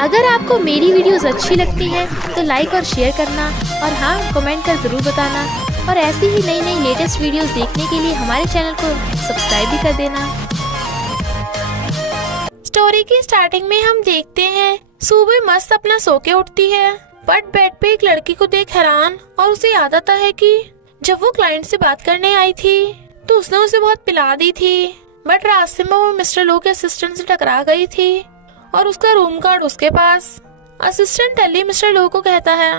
अगर आपको मेरी वीडियोस अच्छी लगती है तो लाइक और शेयर करना, और हाँ, कमेंट कर ज़रूर बताना। और ऐसी ही नई नई लेटेस्ट वीडियोस देखने के लिए हमारे चैनल को सब्सक्राइब भी कर देना। स्टोरी की स्टार्टिंग में हम देखते हैं सुबह मस्त अपना सो के उठती है, बट बेड पे एक लड़की को देख हैरान, और उसे याद आता है कि जब वो क्लाइंट से बात करने आई थी तो उसने उसे बहुत पिला दी थी, बट रास्ते में वो मिस्टर लो के असिस्टेंट से टकरा गई थी और उसका रूम कार्ड उसके पास। असिस्टेंट टेली मिस्टर लो को कहता है,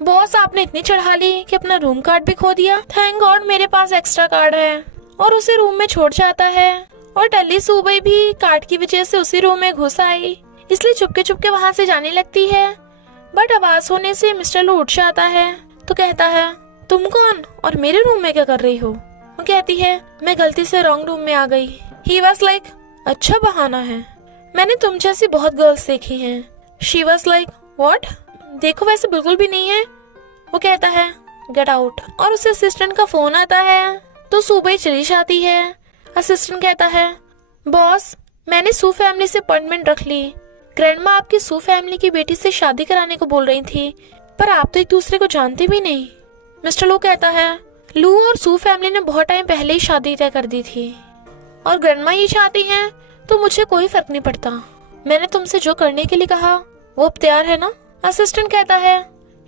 बॉस आपने इतनी चढ़ा ली कि अपना रूम कार्ड भी खो दिया। थैंक गॉड मेरे पास एक्स्ट्रा कार्ड है। और उसे रूम में छोड़ जाता है, और टेली सुबह भी कार्ड की वजह से उसी रूम में घुस आई, इसलिए चुपके चुपके वहाँ से जाने लगती है। बट आवाज होने से मिस्टर लो उठ जाता है तो कहता है, तुम कौन और मेरे रूम में क्या कर रही हो? वो कहती है, मैं गलती से रॉन्ग रूम में आ गई। ही वाज लाइक, अच्छा बहाना है, मैंने तुम जैसी बहुत गर्ल्स देखी हैं। She was like, what? देखो वैसे बिल्कुल भी नहीं है। वो कहता है, गेट आउट। और उसे असिस्टेंट का फोन आता है तो सुबह चली जाती है। असिस्टेंट कहता है, बॉस मैंने सू फैमिली से अपॉइंटमेंट रख ली। ग्रैंडमा आपकी सू फैमिली की बेटी से शादी कराने को बोल रही थी, पर आप तो एक दूसरे को जानते भी नहीं। मिस्टर लू कहता है, लू और सू फैमिली ने बहुत टाइम पहले ही शादी तय कर दी थी, और ग्रैंडमा ये चाहती हैं तो मुझे कोई फर्क नहीं पड़ता। मैंने तुमसे जो करने के लिए कहा वो अब तैयार है ना? असिस्टेंट कहता है,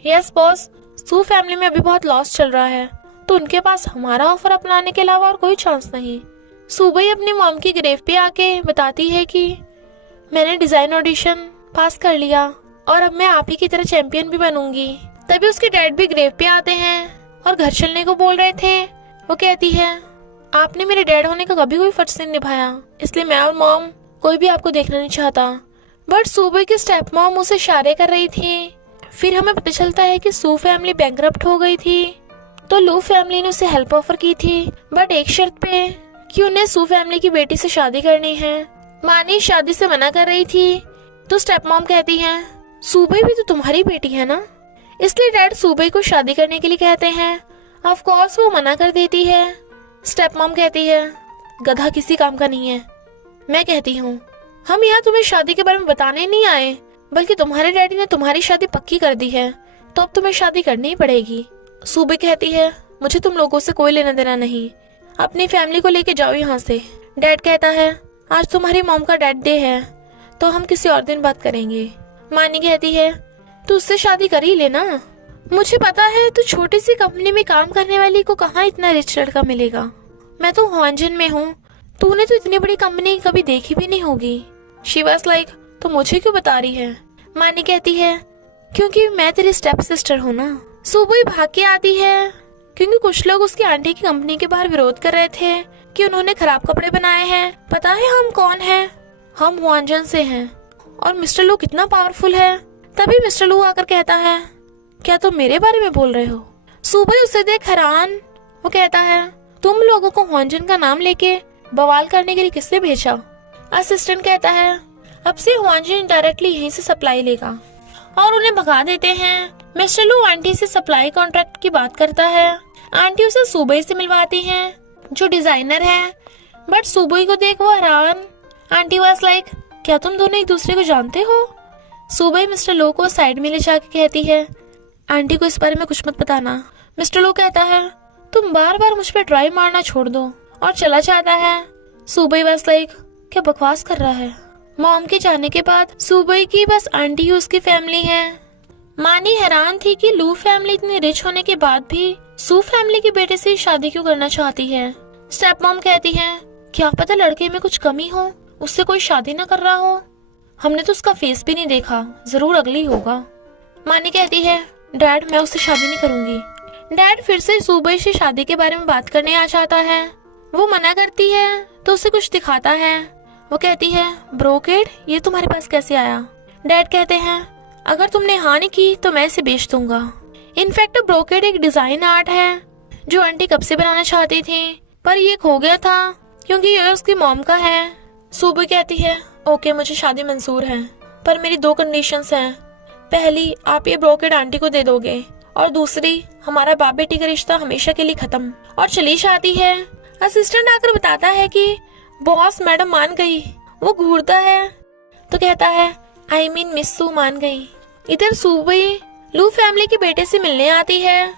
यस बॉस, सू फैमिली में अभी बहुत लॉस चल रहा है, तो उनके पास हमारा ऑफर अपनाने के अलावा और कोई चांस नहीं। सुबह ही अपनी मॉम की ग्रेव पे आके बताती है कि मैंने डिजाइन ऑडिशन पास कर लिया और अब मैं आप ही की तरह चैंपियन भी बनूंगी। तभी उसके डैड भी ग्रेव पे आते हैं और घर चलने को बोल रहे थे। वो कहती है, आपने मेरे डैड होने का कभी कोई फर्ज नहीं निभाया, इसलिए मैं और मॉम कोई भी आपको देखना नहीं चाहता। बट सुबह की स्टेप मॉम उसे इशारे कर रही थी। फिर हमें पता चलता है कि सू फैमिली बैंकरप्ट हो गई थी, तो लू फैमिली ने उसे हेल्प ऑफर की थी, बट एक शर्त पे कि उन्हें सू फैमिली की बेटी से शादी करनी है। मानी शादी से मना कर रही थी, तो स्टेप मॉम कहती है, सुबह भी तो तुम्हारी बेटी है ना, इसलिए डैड सुबह को शादी करने के लिए कहते हैं। ऑफ कोर्स वो मना कर देती है। स्टेप मॉम कहती है, गधा किसी काम का नहीं है। मैं कहती हूँ, हम यहाँ तुम्हें शादी के बारे में बताने नहीं आए, बल्कि तुम्हारे डैडी ने तुम्हारी शादी पक्की कर दी है, तो अब तुम्हें शादी करनी ही पड़ेगी। सुबह कहती है, मुझे तुम लोगों से कोई लेना देना नहीं, अपनी फैमिली को लेके जाओ यहाँ से। डैड कहता है, आज तुम्हारी मॉम का डेथ डे है, तो हम किसी और दिन बात करेंगे। मानी कहती है, तू उससे शादी कर ही लेना। मुझे पता है तू छोटी सी कंपनी में काम करने वाली को कहाँ इतना रिच लड़का मिलेगा। मैं तो ह्वानजन में हूँ, तूने तो इतनी बड़ी कंपनी कभी देखी भी नहीं होगी। शी वाज लाइक, तो मुझे क्यों बता रही है? मानी कहती है, क्योंकि मैं तेरी स्टेप सिस्टर हूँ ना। सुबह भाग के आती है, क्योंकि कुछ लोग उसकी आंटी की कंपनी के बाहर विरोध कर रहे थे कि उन्होंने खराब कपड़े बनाए हैं। पता है हम कौन हैं? हम ह्वानजन से हैं, और मिस्टर लू कितना पावरफुल है। तभी मिस्टर लू आकर कहता है, क्या तुम मेरे बारे में बोल रहे हो? सुबह उसे देख हैरान। वो कहता है, तुम लोगों को ह्वानजन का नाम लेके बवाल करने के लिए किसने भेजा? असिस्टेंट कहता है, अब से ह्वानजन डायरेक्टली यहीं से सप्लाई लेगा, और उन्हें भगा देते हैं। मिस्टर लू आंटी से सप्लाई कॉन्ट्रैक्ट की बात करता है। आंटी उसे सुबह से मिलवाती हैं, जो डिजाइनर है, बट सुबह को देख वो हैरान। आंटी वाज लाइक, क्या तुम दोनों एक दूसरे को जानते हो? सुबह मिस्टर लो को साइड में ले जाके कहती है, आंटी को इस बारे में कुछ मत बताना। मिस्टर लो कहता है, तुम बार बार मुझ पे ट्राई मारना छोड़ दो, और चला जाता है। सुबह वाज लाइक, क्या बकवास कर रहा है? मॉम के जाने के बाद सुबह की बस आंटी ही उसकी फैमिली है। मानी हैरान थी कि लू फैमिली इतनी रिच होने के बाद भी सू फैमिली के बेटे से शादी क्यों करना चाहती है। स्टेप मॉम कहती है, क्या पता लड़के में कुछ कमी हो, उससे कोई शादी न कर रहा हो। हमने तो उसका फेस भी नहीं देखा, जरूर अगली होगा। मानी कहती है, डैड मैं उससे शादी नहीं करूंगी। डैड फिर से सुबह से शादी के बारे में बात करने आ जाता है। वो मना करती है तो उसे कुछ दिखाता है। वो कहती है, ब्रोकेड ये तुम्हारे पास कैसे आया? डैड कहते हैं, अगर तुमने हाँ नहीं की तो मैं इसे बेच दूंगा। इनफैक्ट ब्रोकेड एक डिजाइन आर्ट है जो आंटी कब से बनाना चाहती थी, पर ये खो गया था क्योंकि ये उसकी मॉम का है। सुबह कहती है, ओके मुझे शादी मंजूर है, पर मेरी 2 कंडीशंस हैं। पहली, आप ये ब्रोकेड आंटी को दे दोगे, और दूसरी, हमारा बाप बेटी का रिश्ता हमेशा के लिए खत्म। और चली जाती है। असिस्टेंट आकर बताता है कि बॉस मैडम मान गई। वो घूरता है तो कहता है, मिस सू मान गई। इधर सुबई लू फैमिली के बेटे से मिलने आती है।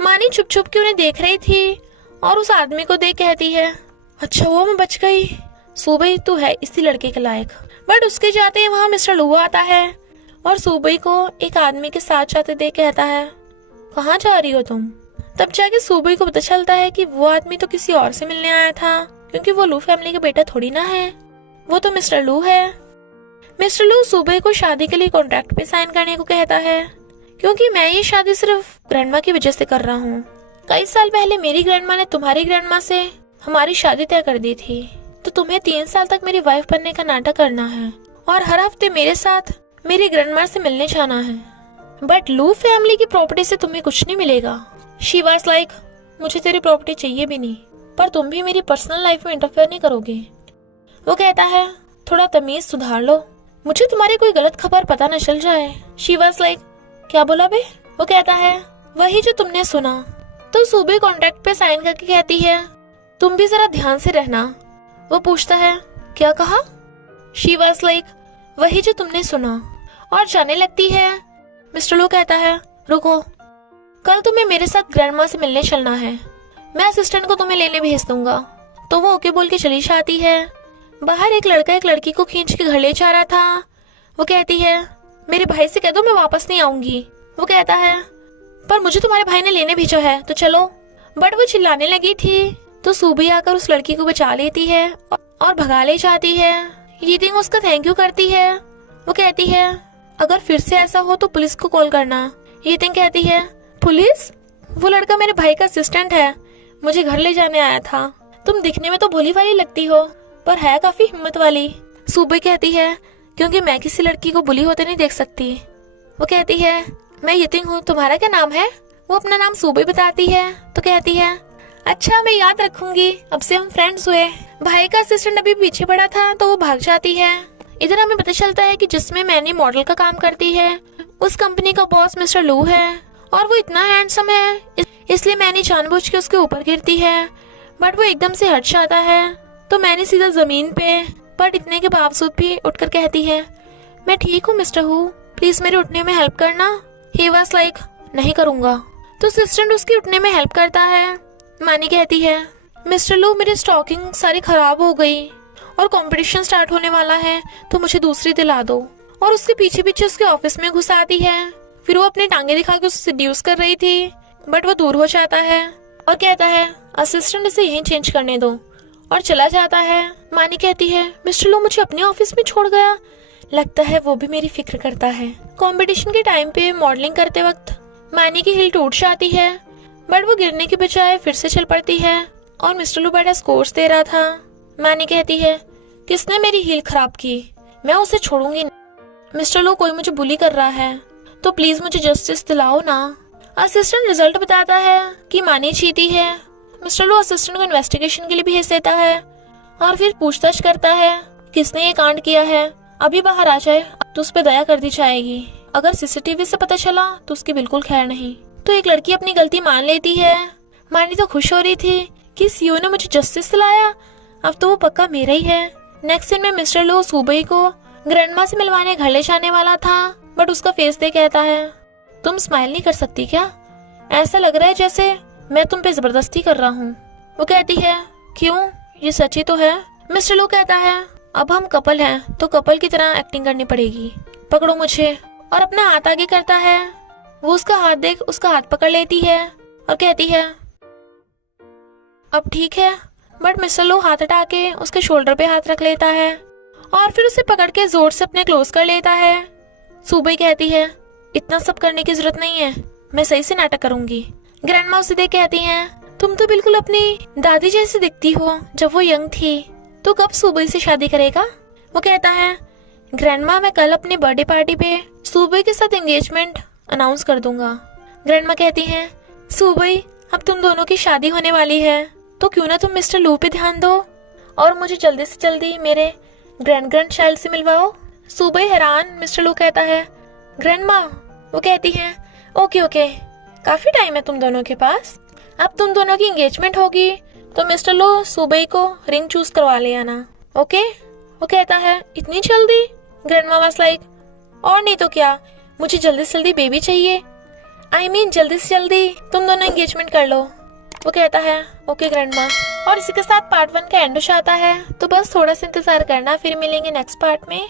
मानी छुप छुप के उन्हें देख रही थी और उस आदमी को देख कहती है, अच्छा वो मैं बच गई। सुबई तू है इसी लड़के के लायक। बट उसके जाते ही वहाँ मिस्टर लू आता है और सुबई को एक आदमी के साथ जाते देख कहता है, कहाँ जा रही हो तुम? तब जाके सुबई को पता चलता है कि वो आदमी तो किसी और से मिलने आया था, क्योंकि वो लू फैमिली का बेटा थोड़ी ना है, वो तो मिस्टर लू है। मिस्टर लू सुबई को शादी के लिए कॉन्ट्रैक्ट पे साइन करने को कहता है, क्योंकि मैं ये शादी सिर्फ ग्रैंडमा की वजह से कर रहा हूँ। कई साल पहले मेरी ग्रैंडमा ने तुम्हारी ग्रैंडमा से हमारी शादी तय कर दी थी, तो तुम्हें 3 साल तक मेरी वाइफ बनने का नाटक करना है और हर हफ्ते मेरे साथ मेरी ग्रैंडमा से मिलने जाना है। बट लू फैमिली की प्रॉपर्टी से तुम्हें कुछ नहीं मिलेगा। शी वाज लाइक, मुझे तेरी प्रॉपर्टी चाहिए भी नहीं, पर तुम भी मेरी पर्सनल लाइफ में इंटरफेयर नहीं करोगे। वो कहता है, थोड़ा तमीज सुधार लो, मुझे तुम्हारी कोई गलत खबर पता न चल जाए। शी वाज लाइक, क्या बोला बे? वो कहता है, वही जो तुमने सुना। तो सुबह कॉन्ट्रैक्ट पे साइन करके कहती है, तुम भी जरा ध्यान से रहना। वो पूछता है, क्या कहा? शी वाज लाइक, वही जो तुमने सुना, और जाने लगती है। मिस्टर लू कहता है, रुको, कल तुम्हें मेरे साथ ग्रैंडमा से मिलने चलना है, मैं असिस्टेंट को तुम्हें लेने भेज दूंगा। तो वो ओके बोल के चली जाती है। बाहर एक लड़का एक लड़की को खींच के घर ले जा रहा था। वो कहती है, मेरे भाई से कह दो मैं वापस नहीं आऊंगी। वो कहता है, पर मुझे तुम्हारे भाई ने लेने भेजा है, तो चलो। बट वो चिल्लाने लगी थी, तो सुबह आकर उस लड़की को बचा लेती है और भगा ले जाती है। यीटिंग उसका थैंक यू करती है। वो कहती है, अगर फिर से ऐसा हो तो पुलिस को कॉल करना। यीटिंग कहती है, पुलिस? वो लड़का मेरे भाई का असिस्टेंट है, मुझे घर ले जाने आया था। तुम दिखने में तो भोली भाली लगती हो, पर है काफी हिम्मत वाली। सुबह कहती है, क्योंकि मैं किसी लड़की को बुली होते नहीं देख सकती। वो कहती है, मैं यतिंग हूँ, तुम्हारा क्या नाम है? वो अपना नाम सुबह बताती है। तो कहती है, अच्छा मैं याद रखूंगी, अब से हम फ्रेंड्स हुए। भाई का असिस्टेंट अभी पीछे पड़ा था तो वो भाग जाती है। इधर हमें पता चलता है कि जिसमें मैनी मॉडल का काम करती है, उस कंपनी का बॉस मिस्टर लू है और वो इतना हैंडसम है, इसलिए मैनी जानबूझ के उसके ऊपर गिरती है। बट वो एकदम से हट जाता है तो मैनी सीधा जमीन पे, बट इतने के बावजूद भी उठकर कहती है, मैं ठीक हूँ मिस्टर हू, प्लीज मेरे उठने में हेल्प करना। ही वाज लाइक, नहीं करूंगा। तो असिस्टेंट उसकी उठने में हेल्प करता है। मानी कहती है, मिस्टर लू मेरी स्टॉकिंग सारी खराब हो गई और कंपटीशन स्टार्ट होने वाला है, तो मुझे दूसरी दिला दो। और उसके पीछे पीछे उसके ऑफिस में घुस आती है। फिर वो अपनी टांगे दिखा के उसे सेड्यूस कर रही थी, बट वो दूर हो जाता है और कहता है, असिस्टेंट इसे यहीं चेंज करने दो, और चला जाता है। मानी कहती है, मिस्टर लू मुझे अपने ऑफिस में छोड़ गया, लगता है वो भी मेरी फिक्र करता है। कंपटीशन के टाइम पे मॉडलिंग करते वक्त मानी की हिल टूट जाती है, बट वो गिरने के बजाय फिर से चल पड़ती है और मिस्टर लू बड़ा स्कोर्स दे रहा था। मानी कहती है, किसने मेरी हील खराब की, मैं उसे छोड़ूंगी नहीं। मिस्टर लू कोई मुझे बुली कर रहा है, तो प्लीज मुझे जस्टिस दिलाओ ना। असिस्टेंट रिजल्ट बताता है कि मानी जीती है। मिस्टर लू असिस्टेंट को इन्वेस्टिगेशन के लिए भेज देता है और फिर पूछताछ करता है, किसने ये कांड किया है, अभी बाहर आ जाए तो उस पर दया कर दी जाएगी। अगर सीसीटीवी से पता चला तो उसकी बिल्कुल खैर नहीं। तो एक लड़की अपनी गलती मान लेती है। मानी तो खुश हो रही थी कि सीओ ने मुझे जस्टिस दिलाया, अब तो वो पक्का मेरा ही है। नेक्स्ट सीन में मिस्टर लू सुबह को ग्रैंडमा से मिलवाने घर ले जाने वाला था, बट उसका फेस देख कहता है, तुम स्माइल नहीं कर सकती क्या? ऐसा लग रहा है जैसे मैं तुम पे जबरदस्ती कर रहा हूँ। वो कहती है, क्यों, ये सच्ची तो है। मिस्टर लू कहता है, अब हम कपल हैं तो कपल की तरह एक्टिंग करनी पड़ेगी, पकड़ो मुझे। और अपना हाथ आगे करता है। वो उसका हाथ देख उसका हाथ पकड़ लेती है और कहती है, अब ठीक है। बट मिस्टर लू हाथ हटा के उसके शोल्डर पे हाथ रख लेता है और फिर उसे पकड़ के जोर से अपने क्लोज कर लेता है। सुबह कहती है, इतना सब करने की जरूरत नहीं है, मैं सही से नाटक करूंगी। ग्रैंडमा उसे देख कहती हैं, तुम तो बिल्कुल अपनी दादी जैसी दिखती हो जब वो यंग थी, तो कब सुबह से शादी करेगा? वो कहता है, ग्रैंडमा मैं कल अपनी बर्थडे पार्टी पे सुबह के साथ एंगेजमेंट अनाउंस कर दूंगा। ग्रैंडमा कहती हैं, सुबह अब तुम दोनों की शादी होने वाली है, तो क्यों ना तुम मिस्टर लू पे ध्यान दो और मुझे जल्दी से जल्दी मेरे ग्रैंड चाइल्ड से मिलवाओ। सुबह हैरान। मिस्टर लू कहता है, ग्रैंडमा। वो कहती है, ओके ओके, काफी टाइम है तुम दोनों के पास, अब तुम दोनों की एंगेजमेंट होगी तो मिस्टर लू सुबह को रिंग चूज करवा ले आना, ओके? वो कहता है, इतनी जल्दी? ग्रैंडमा वाज लाइक, और नहीं तो क्या, मुझे जल्दी से जल्दी बेबी चाहिए। I mean, जल्दी से जल्दी तुम दोनों एंगेजमेंट कर लो। वो कहता है ओके ग्रैंडमा। और इसी के साथ पार्ट 1 का एंड हो जाता है। तो बस थोड़ा सा इंतजार करना, फिर मिलेंगे नेक्स्ट पार्ट में।